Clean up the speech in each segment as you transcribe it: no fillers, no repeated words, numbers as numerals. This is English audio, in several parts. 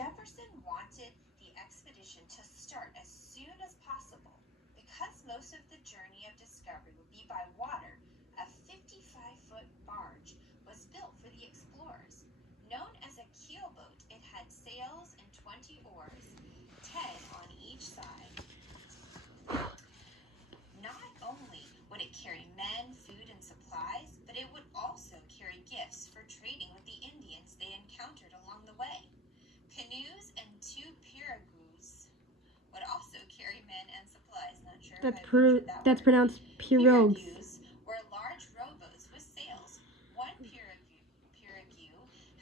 Jefferson wanted the expedition to start as soon as possible. Because most of the journey of discovery would be by water, a 55-foot barge was built for the explorers. Known as a keelboat, it had sails and 20 oars, 10 on each side. Not only would it carry men, food, and supplies, but it would also carry gifts for trading with the Indians they encountered along the way. Canoes and 2 pirogues would also carry men and supplies. Not sure if I butchered that That's word. pronounced pirogues. Pirogues were large rowboats with sails. One pirogue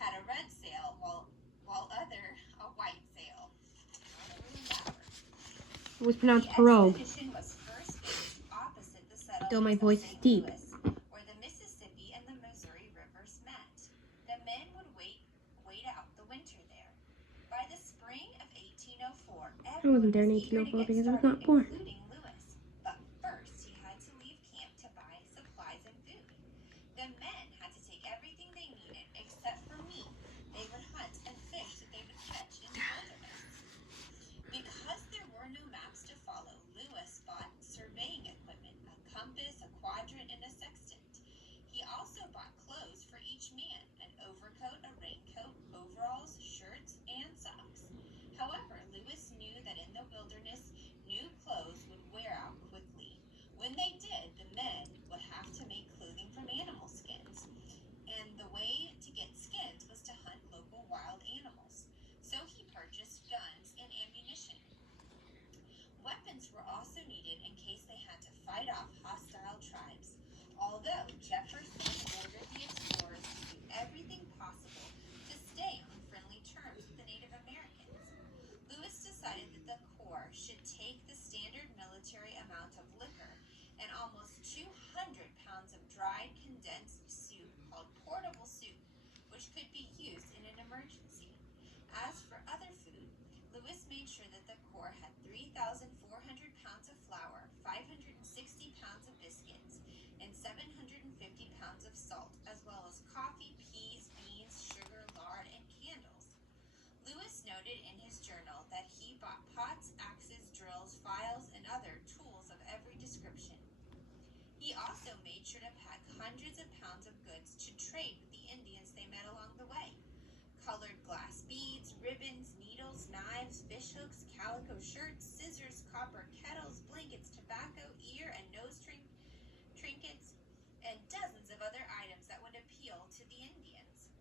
had a red sail, while other a white sail. It was pronounced The pirogue. expedition was first based opposite the settlements Though my voice of is St. deep. Louis, where the Mississippi and the Missouri rivers met. The men would wait out the winter there. By the spring of 1804, I wasn't there in everyone was eager to 1804 get because I was started, not born. including Lewis. But first, he had to leave camp to buy supplies and food. The men had to take everything they needed except for meat they would hunt and fish that they would catch in the wilderness. Because there were no maps to follow, Lewis bought surveying equipment, a compass, a quadrant, and a sextant. He also bought clothes for each man, an overcoat, a raincoat, overalls, shirts, and socks. However, Lewis knew that in the wilderness, new clothes would wear out quickly. When they did, the men would have to make clothing from animal skins. And the way to get skins was to hunt local wild animals. So he purchased guns and ammunition. Weapons were also needed in case they had to fight off hostile tribes. Although Jefferson ordered the explorers to do everything possible to stay on friendly terms with the Native Americans, Lewis decided that the Corps should take the standard military amount of liquor and almost 200 pounds of dried condensed soup called portable soup, which could be used in an emergency. As for other food, Lewis made sure that the Corps had 3,400 pounds of flour, 560 pounds of biscuits, and 750 pounds of salt, as well as coffee, peas, beans, sugar, lard, and candles. Lewis noted in his journal that he bought pots, axes, drills, files, and other tools of every description. He also made sure to pack hundreds of pounds of goods to trade with the Indians they met along the way. Colored glass beads, ribbons, needles, knives, fishhooks, calico shirts, scissors, copper kettles, blankets, tobacco, ear and nose trinkets, and dozens of other items that would appeal to the Indians.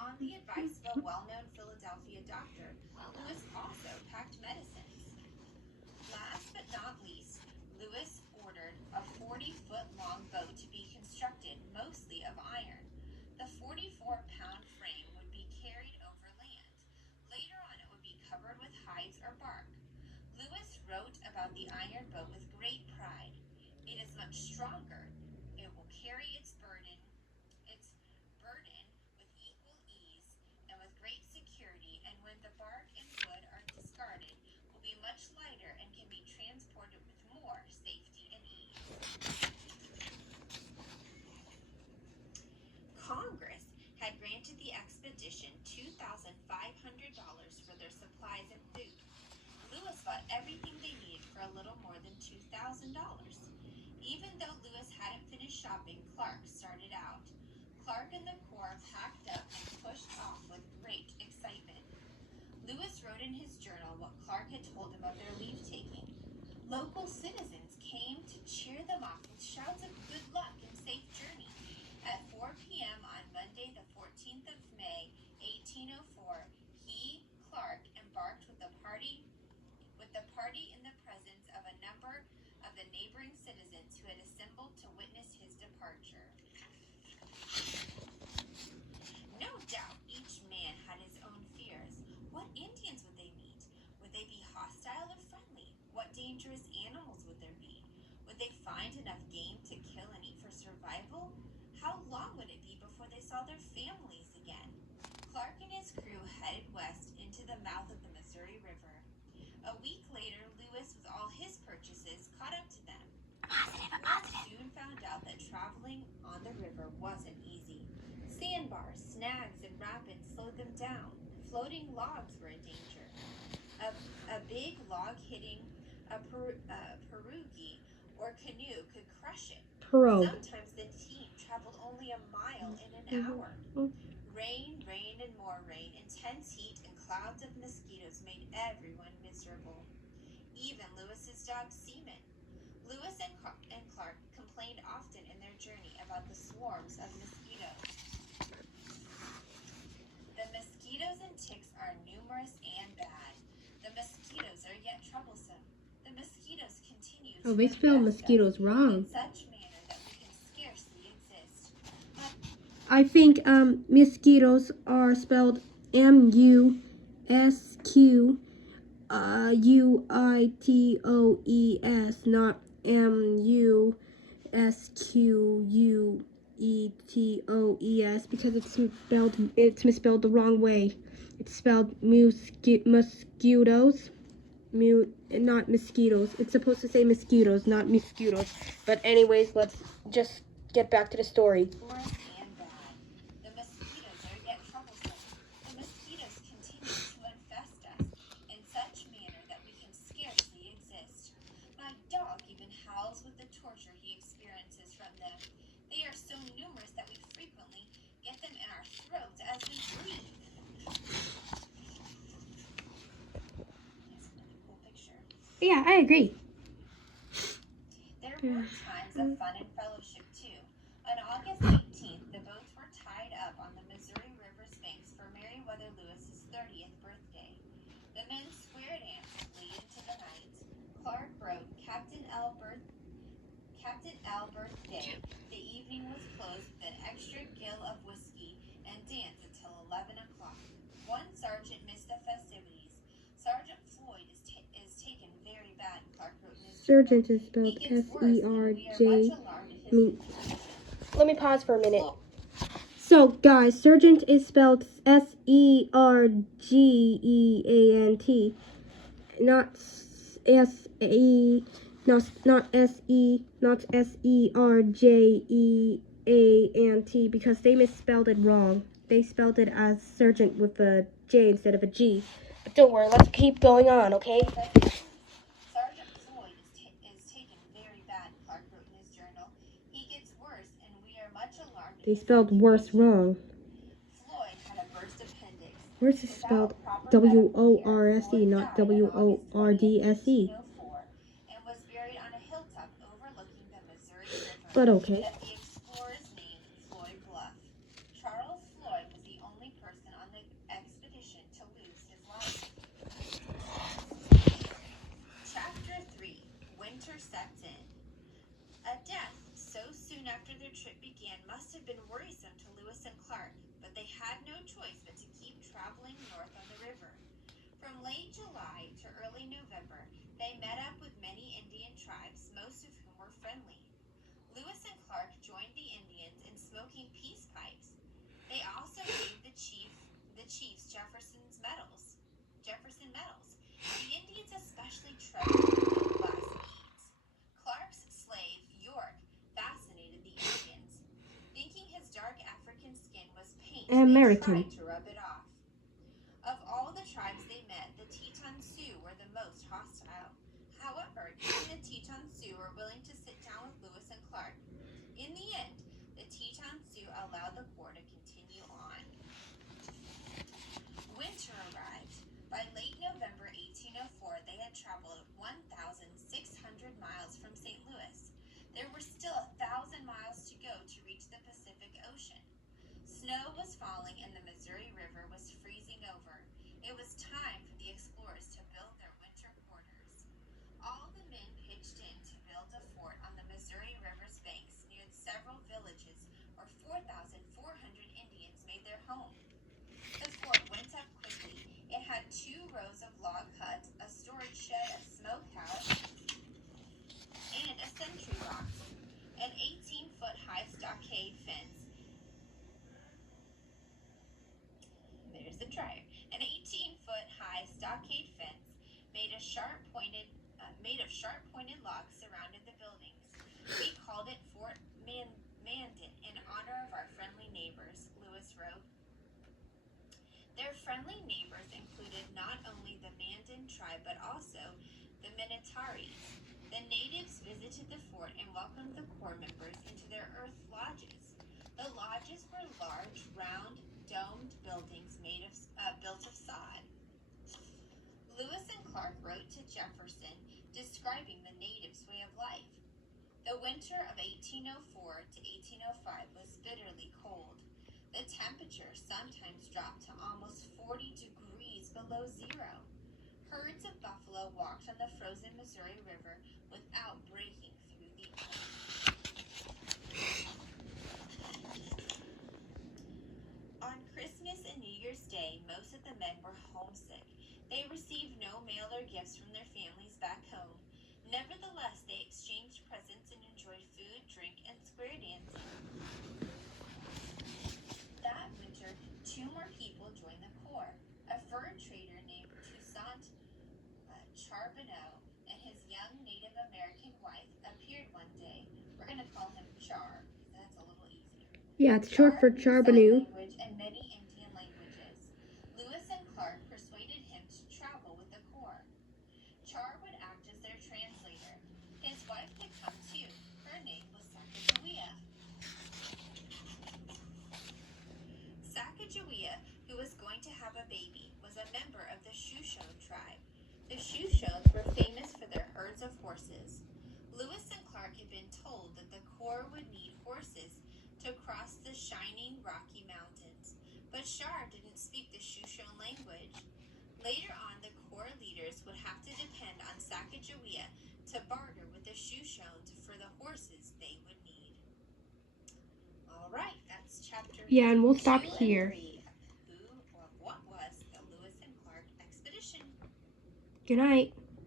On the advice of a well-known Philadelphia doctor, Lewis also packed medicines. Last but not least, Lewis ordered a 40-foot-long boat to be constructed, mostly of iron. The 44-pound frame would be carried over land. Later on, it would be covered with hides or bark. Lewis wrote about the iron boat with great pride. It is much stronger. It will carry its burden with equal ease and with great security, and when the bark and wood are discarded, will be much lighter and can be transported with more safety and ease. Congress had granted the expedition $2,500 for their supplies and food. Lewis bought everything they needed for a little more than $2,000. Even though Lewis hadn't finished shopping, Clark started out. Clark and the Corps packed up and pushed off with great excitement. Lewis wrote in his journal what Clark had told him of their leave-taking. Local citizens came to cheer them off with shouts of good luck and safe journey. At 4 p.m. on Monday, the 14th of May, 1804, he, Clark, embarked with the party in the presence of a number of the neighboring citizens who had assembled to witness his departure. No doubt each man had his own fears. What Indians would they meet? Would they be hostile or friendly? What dangerous animals would there be? Would they find enough game to kill and eat for survival? How long would it be before they saw their families again? Clark and his crew headed west into the mouth of the Missouri River. A week later, Lewis, with all his purchases, caught up to them. Clark soon found out that traveling on the river wasn't easy. Sandbars, snags, and rapids slowed them down. floating logs were in danger. A big log hitting a pirogue or canoe could crush it. Pirogue. Sometimes the team traveled only a mile in an hour. Rain, rain, and more rain, intense heat, and clouds of mosquitoes made everyone miserable. Even Lewis's dog Seaman. Lewis and Clark complained often in their journey about the swarms of mosquitoes. The mosquitoes and ticks are numerous and bad. The mosquitoes are yet troublesome. The mosquitoes continue to They spell infest mosquitoes us wrong. in such manner that we can scarcely exist. I think mosquitoes are spelled Musquitoes, not Musquetoes, because it's misspelled the wrong way. It's spelled mosquitoes, not mosquitoes. It's supposed to say mosquitoes, not mosquitoes. But anyways, let's just get back to the story. Worse and bad. The mosquitoes are yet troublesome. The mosquitoes continue to infest us in such manner that we can scarcely exist. My dog even howls with the torture he experiences from them. They are so numerous that we frequently get them in our throats as we breathe. That's another cool picture. Yeah, I agree. There were times of fun and fellowship too. On August 18th, the boats were tied up on the Missouri River's banks for Meriwether Lewis's 30th birthday. The men squared anxiously into the night. Clark wrote Captain L. Birthday. The evening was closed with an extra gill of whiskey and dance until 11 o'clock. One sergeant missed the festivities. Sergeant Floyd is taken very bad, Clark wrote in his journal. Sergeant is spelled He gets worse, and we are much S-E-R-J. alarmed at his condition. Let me pause for a minute. So, guys, sergeant is spelled Sergeant, not S-E, not Sergeant, because they misspelled it wrong. They spelled it as sergeant with a J instead of a G. But don't worry, let's keep going on, okay? Sergeant Floyd is taken very bad, Clark wrote in his journal. He gets worse, and we are much alarmed at They his spelled worse condition. wrong. Floyd had a burst appendix. Worse is spelled W-O-R-S-E, not W-O-R-D-S-E. And was buried on a hilltop overlooking the Missouri River But okay. that the explorers named Floyd Bluff. Charles Floyd was the only person on the expedition to lose his life. Chapter 3. Winter sets in. A death so soon after their trip began must have been worrisome to Lewis and Clark, but they had no choice but to keep traveling north on the river. From late July to early November, they met up with many Indian tribes, most of whom were friendly. Lewis and Clark joined the Indians in smoking peace pipes. They also gave the chiefs Jefferson medals. The Indians especially treasured the glass beads. Clark's slave, York, fascinated the Indians. Thinking his dark African skin was paint, American. they tried to rub it off. Of all the tribes they met, the Teton Sioux were the most hostile. However, even the Teton Sioux were willing to sit down with Lewis and Clark. In the end, the Teton Sioux allowed the war to continue on. Winter arrived. By late November 1804, they had traveled 1,600 miles from St. Louis. There were still 1,000 miles to go to reach the Pacific Ocean. Snow was falling and the Missouri River was freezing over. It was time for the explorers to build their winter quarters. All the men pitched in to build a fort on the Missouri River's banks near several villages where 4,400 Indians made their home. The fort went up quickly. It had 2 rows of log huts, a storage shed, a smokehouse, and a sentry box. An 18-foot high stockade fence. There's the dryer. An 18-foot high stockade fence made of sharp-pointed logs surrounded the buildings. We called it Fort Mandan in honor of our friendly neighbors, Lewis wrote. Their friendly neighbors tribe, but also the Minataris. The natives visited the fort and welcomed the Corps members into their earth lodges. The lodges were large, round, domed buildings built of sod. Lewis and Clark wrote to Jefferson describing the natives' way of life. The winter of 1804 to 1805 was bitterly cold. The temperature sometimes dropped to almost 40 degrees below zero. Herds of buffalo walked on the frozen Missouri River without breaking through the ice. On Christmas and New Year's Day, most of the men were homesick. They received no mail or gifts from their families back home. Nevertheless, they exchanged presents and enjoyed food, drink, and square dancing. That winter, 2 more people joined the Corps. A fur trader named Toussaint Charbonneau and his young Native American wife appeared one day. We're going to call him Char, because that's a little easier. Yeah, it's short for Charbonneau. Language and many Indian languages. Lewis and Clark persuaded him to travel with the Corps. Char would act as their translator. His wife had come too. Her name was Sacagawea. Sacagawea, who was going to have a baby, was a member of the Shoshone tribe. The Shoshones were famous for their herds of horses. Lewis and Clark had been told that the Corps would need horses to cross the shining Rocky Mountains, but Char didn't speak the Shoshone language. Later on, the Corps leaders would have to depend on Sacagawea to barter with the Shoshones for the horses they would need. All right, that's chapter. Yeah, and we'll stop 2 and here. 3 of what was the Lewis and Clark expedition. Good night.